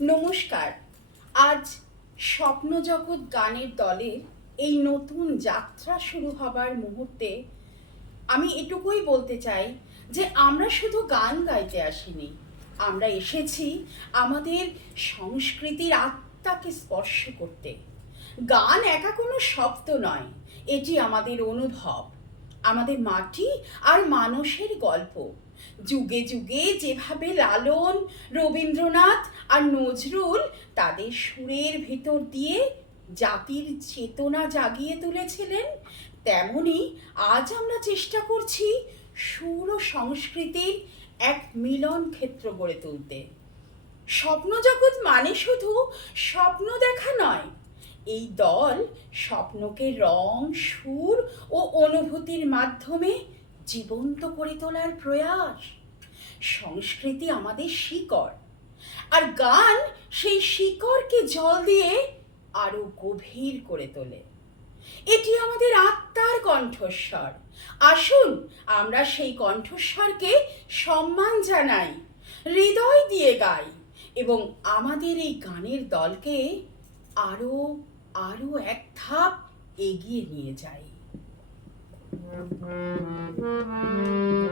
নমস্কার। আজ স্বপ্নজগৎ গানের দলের এই নতুন যাত্রা শুরু হবার মুহূর্তে আমি এটুকুই বলতে চাই যে আমরা শুধু গান গাইতে আসিনি, আমরা এসেছি আমাদের সংস্কৃতির আত্মাকে স্পর্শ করতে। গান একা কোনো শব্দ নয়, এটি আমাদের অনুভব, আমাদের মাটি আর মানুষের গল্প। যুগে যুগে যেভাবে লালন রবীন্দ্রনাথ আর নজরুল তাদের সুরের ভেতর দিয়ে জাতির চেতনা জাগিয়ে তুলেছিলেন, তেমনি আজ আমরা চেষ্টা করছি সুর ও সংস্কৃতির এক মিলন ক্ষেত্র গড়ে তুলতে। স্বপ্নজগৎ মানে শুধু স্বপ্ন দেখা নয়, এই দল স্বপ্নকে রং, সুর ও অনুভূতির মাধ্যমে জীবন্ত করে তোলার প্রয়াস। সংস্কৃতি আমাদের শিকড়। আর গান সেই শিকড়কে জল দিয়ে আরও গভীর করে তোলে। এটি আমাদের আত্মার কণ্ঠস্বর। আসুন আমরা সেই কণ্ঠস্বরকে সম্মান জানাই, হৃদয় দিয়ে গাই এবং আমাদের এই গানের দলকে আরও আরও এক ধাপ এগিয়ে নিয়ে যাই। Mm-hmm.